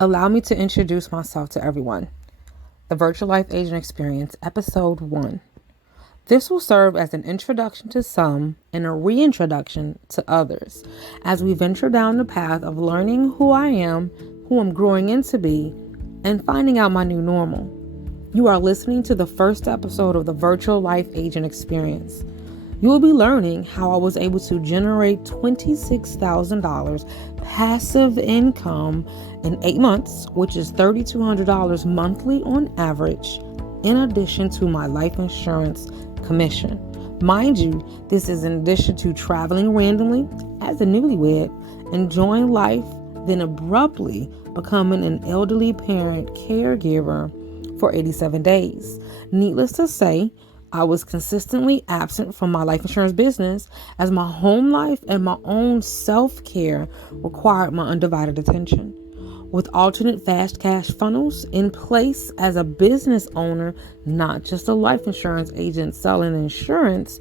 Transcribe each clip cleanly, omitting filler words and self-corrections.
Allow me to introduce myself to everyone. The Virtual Life Agent Experience, Episode 1. This will serve as an introduction to some and a reintroduction to others as we venture down the path of learning who I am, who I'm growing into be, and finding out my new normal. You are listening to the first episode of the Virtual Life Agent Experience. You will be learning how I was able to generate $26,000 passive income in 8 months, which is $3,200 monthly on average, in addition to my life insurance commission. Mind you, this is in addition to traveling randomly as a newlywed, enjoying life, then abruptly becoming an elderly parent caregiver for 87 days. Needless to say, I was consistently absent from my life insurance business as my home life and my own self-care required my undivided attention. With alternate fast cash funnels in place as a business owner, not just a life insurance agent selling insurance,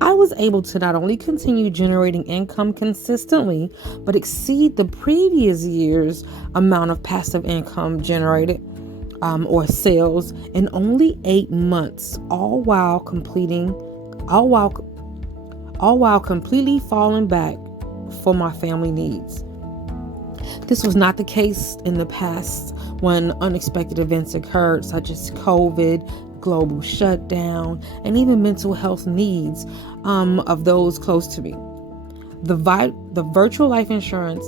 I was able to not only continue generating income consistently, but exceed the previous year's amount of passive income generated or sales in only 8 months, all while completely falling back for my family needs. This was not the case in the past when unexpected events occurred, such as COVID, global shutdown, and even mental health needs of those close to me. The virtual life insurance,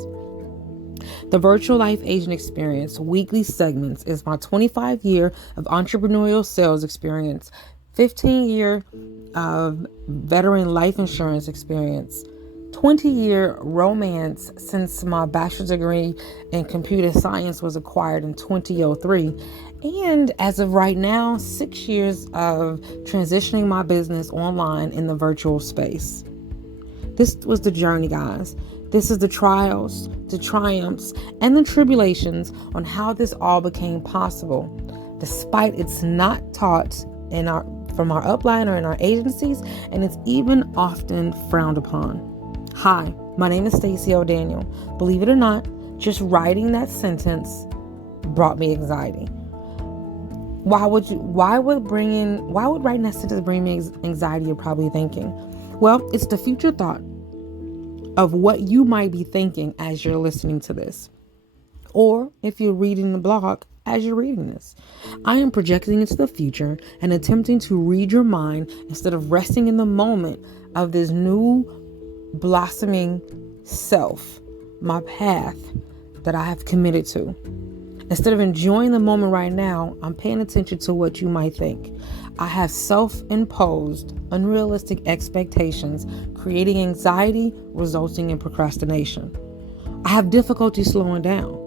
the Virtual Life Agent Experience weekly segments is my 25-year of entrepreneurial sales experience, 15-year veteran life insurance experience, 20-year romance since my bachelor's degree in computer science was acquired in 2003, and as of right now, 6 years of transitioning my business online in the virtual space. This was the journey, guys. This is the trials, the triumphs, and the tribulations on how this all became possible, despite it's not taught from our upline or in our agencies, and it's even often frowned upon. Hi, my name is Stacy O'Daniel. Believe it or not, just writing that sentence brought me anxiety. Why would writing that sentence bring me anxiety? You're probably thinking. Well, it's the future thought of what you might be thinking as you're listening to this, or if you're reading the blog as you're reading this. I am projecting into the future and attempting to read your mind instead of resting in the moment of this new blossoming self, my path that I have committed to. Instead of enjoying the moment right now, I'm paying attention to what you might think. I have self-imposed, unrealistic expectations, creating anxiety, resulting in procrastination. I have difficulty slowing down.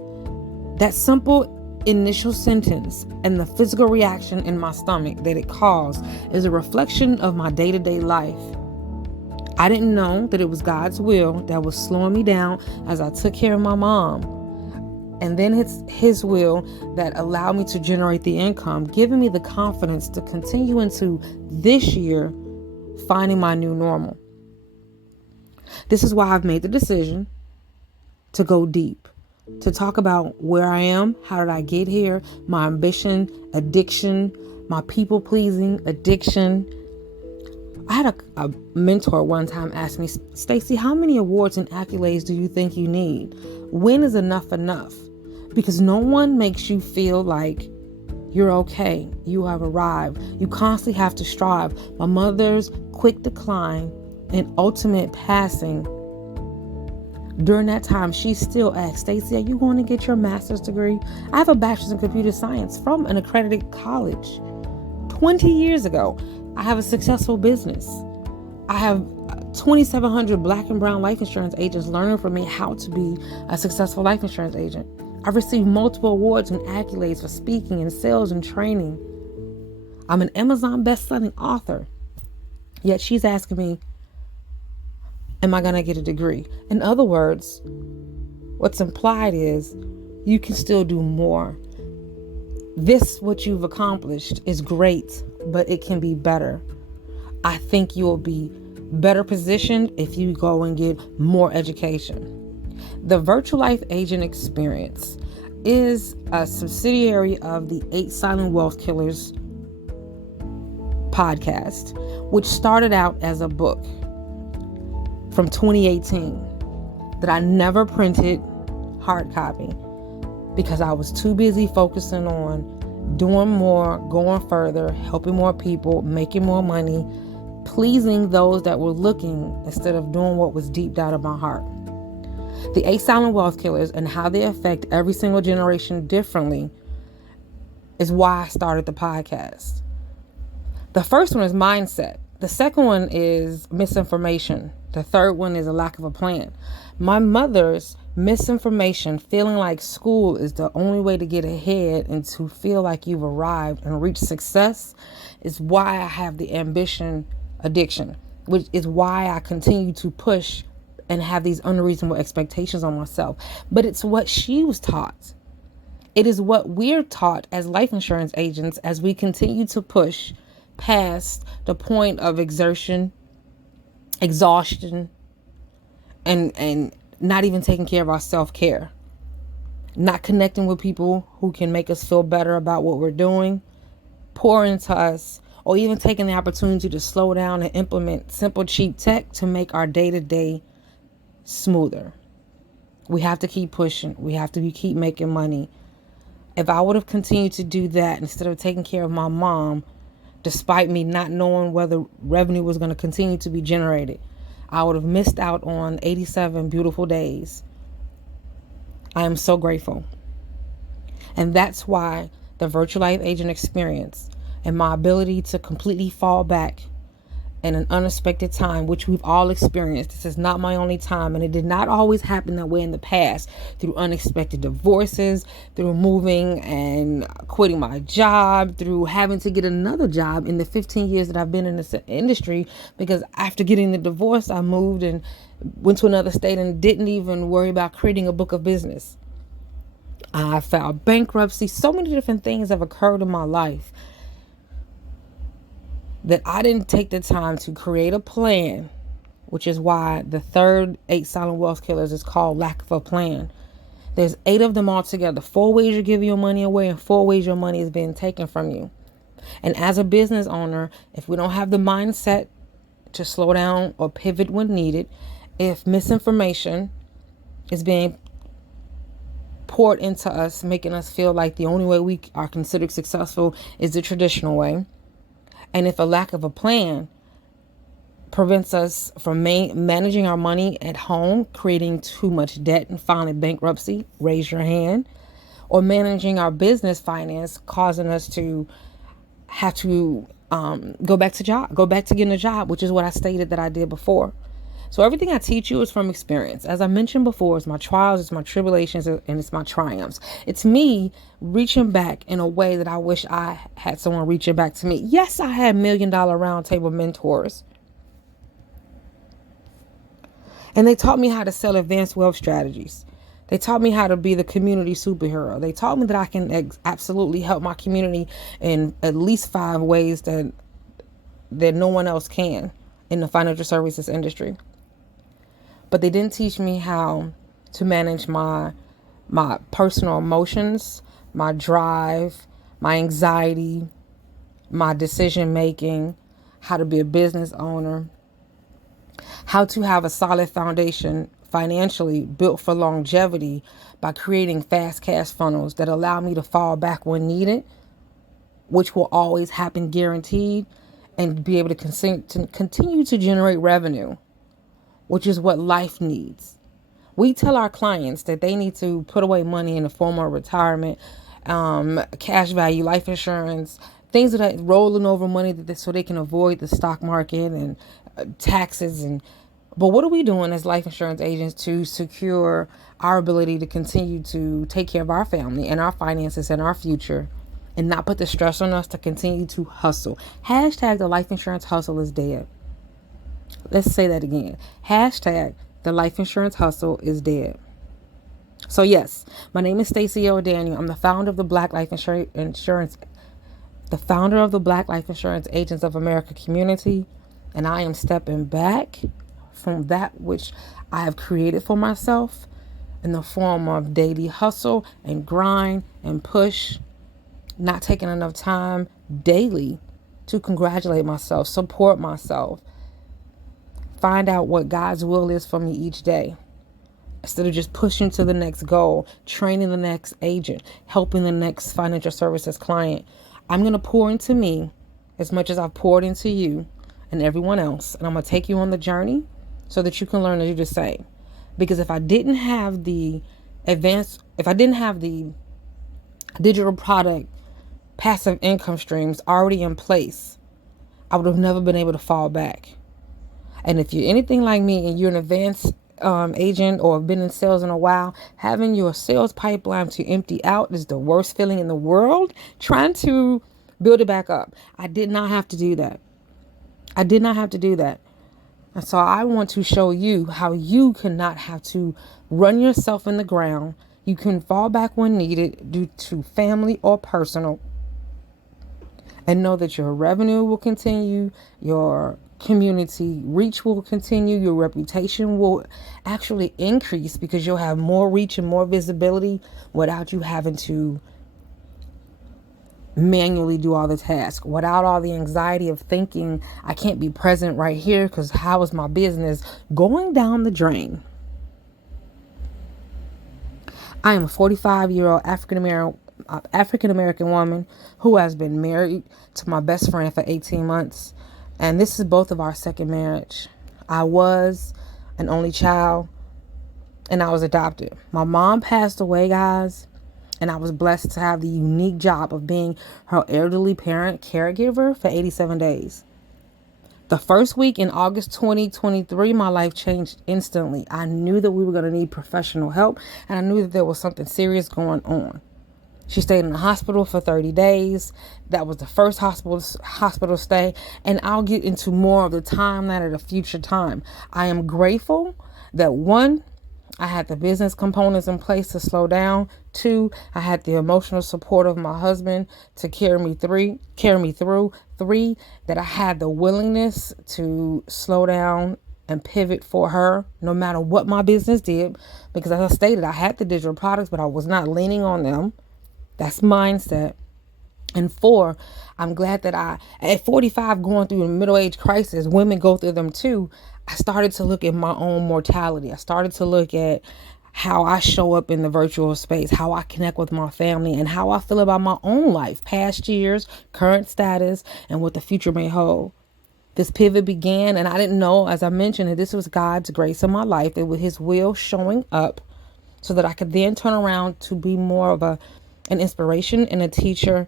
That simple initial sentence and the physical reaction in my stomach that it caused is a reflection of my day-to-day life. I didn't know that it was God's will that was slowing me down as I took care of my mom. And then it's His will that allowed me to generate the income, giving me the confidence to continue into this year, finding my new normal. This is why I've made the decision to go deep, to talk about where I am, how did I get here, my ambition, addiction, my people-pleasing addiction. I had a mentor one time ask me, Stacy, how many awards and accolades do you think you need? When is enough? Because no one makes you feel like you're okay. You have arrived. You constantly have to strive. My mother's quick decline and ultimate passing. During that time, she still asked, Stacy, are you going to get your master's degree? I have a bachelor's in computer science from an accredited college. 20 years ago, I have a successful business. I have 2,700 Black and brown life insurance agents learning from me how to be a successful life insurance agent. I've received multiple awards and accolades for speaking and sales and training. I'm an Amazon best-selling author. Yet she's asking me, am I going to get a degree? In other words, what's implied is you can still do more. What you've accomplished is great, but it can be better. I think you will be better positioned if you go and get more education. The Virtual Life Agent Experience is a subsidiary of the 8 Silent Wealth Killers podcast, which started out as a book from 2018 that I never printed hard copy because I was too busy focusing on doing more, going further, helping more people, making more money, pleasing those that were looking instead of doing what was deep down in my heart. The 8 Silent Wealth Killers and how they affect every single generation differently is why I started the podcast. The first one is mindset. The second one is misinformation. The third one is a lack of a plan. My mother's misinformation, feeling like school is the only way to get ahead and to feel like you've arrived and reached success, is why I have the ambition addiction, which is why I continue to push and have these unreasonable expectations on myself. But it's what she was taught. It is what we're taught as life insurance agents as we continue to push past the point of exhaustion, and not even taking care of our self-care, not connecting with people who can make us feel better about what we're doing, pour into us, or even taking the opportunity to slow down and implement simple, cheap tech to make our day-to-day smoother. We have to keep pushing. We have to keep making money. If I would have continued to do that instead of taking care of my mom, despite me not knowing whether revenue was going to continue to be generated, I would have missed out on 87 beautiful days. I am so grateful. And that's why the virtual life agent experience and my ability to completely fall back in an unexpected time, which we've all experienced. This is not my only time, and it did not always happen that way in the past, through unexpected divorces, through moving and quitting my job, through having to get another job in the 15 years that I've been in this industry, because after getting the divorce, I moved and went to another state and didn't even worry about creating a book of business. I filed bankruptcy. So many different things have occurred in my life that I didn't take the time to create a plan, which is why the third 8 Silent Wealth Killers is called lack of a plan. There's 8 of them all together. 4 ways you're giving your money away and 4 ways your money is being taken from you. And as a business owner, if we don't have the mindset to slow down or pivot when needed, if misinformation is being poured into us, making us feel like the only way we are considered successful is the traditional way, and if a lack of a plan prevents us from managing our money at home, creating too much debt and filing bankruptcy, raise your hand, or managing our business finance, causing us to have to go back to getting a job, which is what I stated that I did before. So everything I teach you is from experience. As I mentioned before, it's my trials, it's my tribulations, and it's my triumphs. It's me reaching back in a way that I wish I had someone reaching back to me. Yes, I had $1 million roundtable mentors. And they taught me how to sell advanced wealth strategies. They taught me how to be the community superhero. They taught me that I can absolutely help my community in at least 5 ways that no one else can in the financial services industry. But they didn't teach me how to manage my personal emotions, my drive, my anxiety, my decision making, how to be a business owner, how to have a solid foundation financially built for longevity by creating fast cash funnels that allow me to fall back when needed, which will always happen guaranteed, and be able to continue to generate revenue, which is what life needs. We tell our clients that they need to put away money in the form of retirement, cash value, life insurance, things that are rolling over money so they can avoid the stock market and taxes. But what are we doing as life insurance agents to secure our ability to continue to take care of our family and our finances and our future, and not put the stress on us to continue to hustle? Hashtag the life insurance hustle is dead. Let's say that again. Hashtag the life insurance hustle is dead. So yes, my name is Stacy O'Daniel. I'm the founder of the Black Life Insurance Agents of America community, and I am stepping back from that which I have created for myself in the form of daily hustle and grind and push, not taking enough time daily to congratulate myself, support myself, find out what God's will is for me each day. Instead of just pushing to the next goal, training the next agent, helping the next financial services client, I'm going to pour into me as much as I've poured into you and everyone else. And I'm going to take you on the journey so that you can learn to do the same. Because if I didn't have the digital product, passive income streams already in place, I would have never been able to fall back. And if you're anything like me and you're an advanced agent or have been in sales in a while, having your sales pipeline to empty out is the worst feeling in the world. Trying to build it back up. I did not have to do that. And so I want to show you how you cannot have to run yourself in the ground. You can fall back when needed due to family or personal, and know that your revenue will continue, your community reach will continue, your reputation will actually increase because you'll have more reach and more visibility without you having to manually do all the tasks, without all the anxiety of thinking I can't be present right here because how is my business going down the drain? I am a 45-year-old African-American woman who has been married to my best friend for 18 months. And this is both of our second marriage. I was an only child and I was adopted. My mom passed away, guys, and I was blessed to have the unique job of being her elderly parent caregiver for 87 days. The first week in August 2023, my life changed instantly. I knew that we were going to need professional help, and I knew that there was something serious going on. She stayed in the hospital for 30 days. That was the first hospital stay, and I'll get into more of the timeline at a future time. I am grateful that, one, I had the business components in place to slow down. Two, I had the emotional support of my husband to carry me through. Three, that I had the willingness to slow down and pivot for her no matter what my business did. Because as I stated, I had the digital products, but I was not leaning on them. That's mindset. And four, I'm glad that at 45, going through a middle age crisis, women go through them too. I started to look at my own mortality. I started to look at how I show up in the virtual space, how I connect with my family, and how I feel about my own life, past years, current status, and what the future may hold. This pivot began, and I didn't know, as I mentioned, that this was God's grace in my life. It was His will showing up so that I could then turn around to be more of an inspiration and a teacher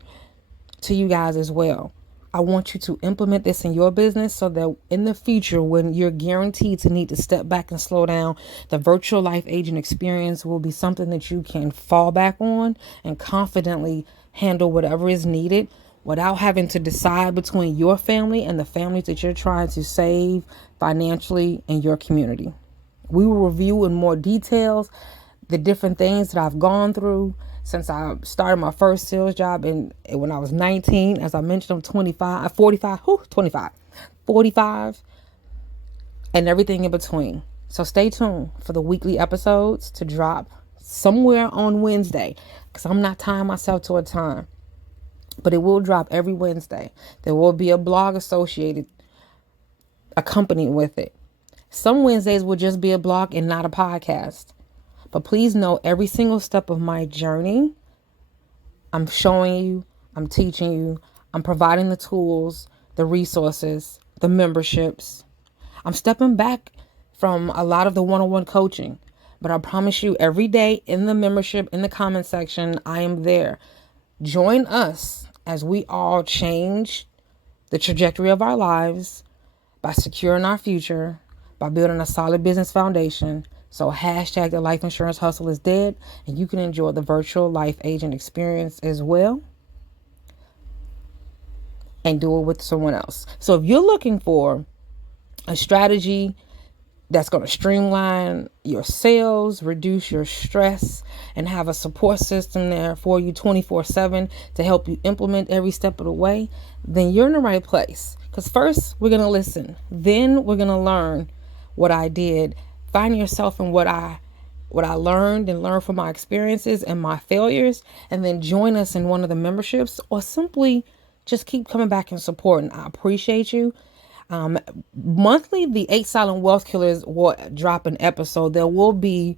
to you guys as well. I want you to implement this in your business so that in the future, when you're guaranteed to need to step back and slow down, the virtual life agent experience will be something that you can fall back on and confidently handle whatever is needed without having to decide between your family and the families that you're trying to save financially in your community. We will review in more details the different things that I've gone through since I started my first sales job when I was 19. As I mentioned, I'm 45, and everything in between. So stay tuned for the weekly episodes to drop somewhere on Wednesday, because I'm not tying myself to a time, but it will drop every Wednesday. There will be a blog accompanied with it. Some Wednesdays will just be a blog and not a podcast. But please know, every single step of my journey, I'm showing you, I'm teaching you, I'm providing the tools, the resources, the memberships. I'm stepping back from a lot of the one-on-one coaching. But I promise you, every day in the membership, in the comment section, I am there. Join us as we all change the trajectory of our lives by securing our future, by building a solid business foundation. So hashtag the life insurance hustle is dead, and you can enjoy the virtual life agent experience as well and do it with someone else. So if you're looking for a strategy that's going to streamline your sales, reduce your stress, and have a support system there for you 24/7 to help you implement every step of the way, then you're in the right place. Because first, we're going to listen. Then we're going to learn what I did. Find yourself in what I what I learned and learn from my experiences and my failures, and then join us in one of the memberships, or simply just keep coming back and supporting. I appreciate you. Monthly, the 8 Silent Wealth Killers will drop an episode. There will be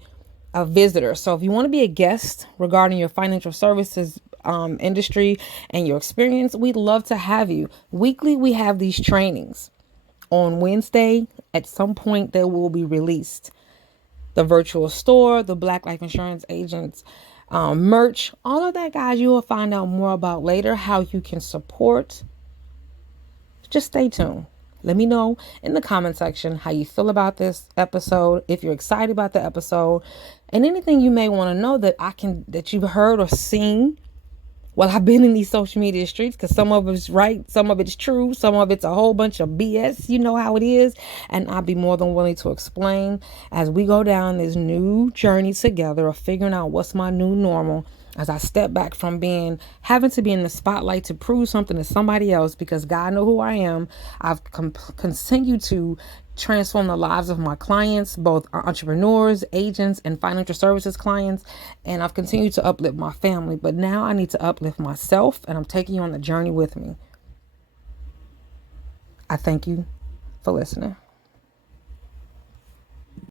a visitor. So if you want to be a guest regarding your financial services industry and your experience, we'd love to have you. Weekly, we have these trainings. On Wednesday, at some point, they will be released. The virtual store, the Black Life Insurance Agents merch, all of that, guys, you will find out more about later how you can support. Just stay tuned. Let me know in the comment section how you feel about this episode, if you're excited about the episode, and anything you may want to know that you've heard or seen while I've been in these social media streets, because some of it's right, some of it's true, some of it's a whole bunch of BS. You know how it is. And I'll be more than willing to explain as we go down this new journey together of figuring out what's my new normal, as I step back from having to be in the spotlight to prove something to somebody else, because God knows who I am. I've continued to transform the lives of my clients, both entrepreneurs, agents, and financial services clients. And I've continued to uplift my family, but now I need to uplift myself, and I'm taking you on the journey with me. I thank you for listening.